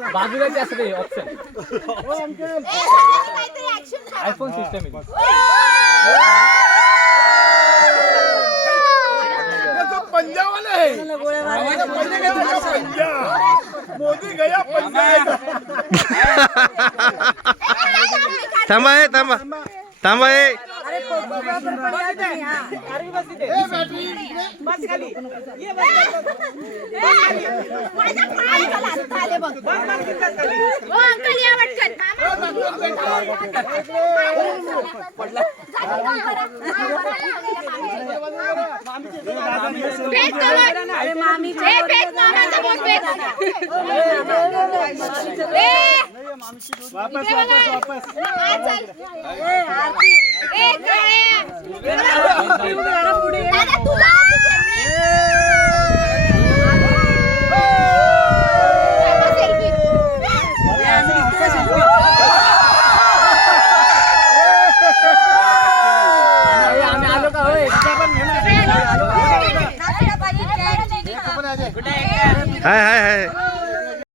बाजूला जास्त काही ऑप्शन आयफोन सिस्टम पंजाब वाला है मोदी गया पंजाब थांबा ए थांबा थांबा ए हाय हाय हाय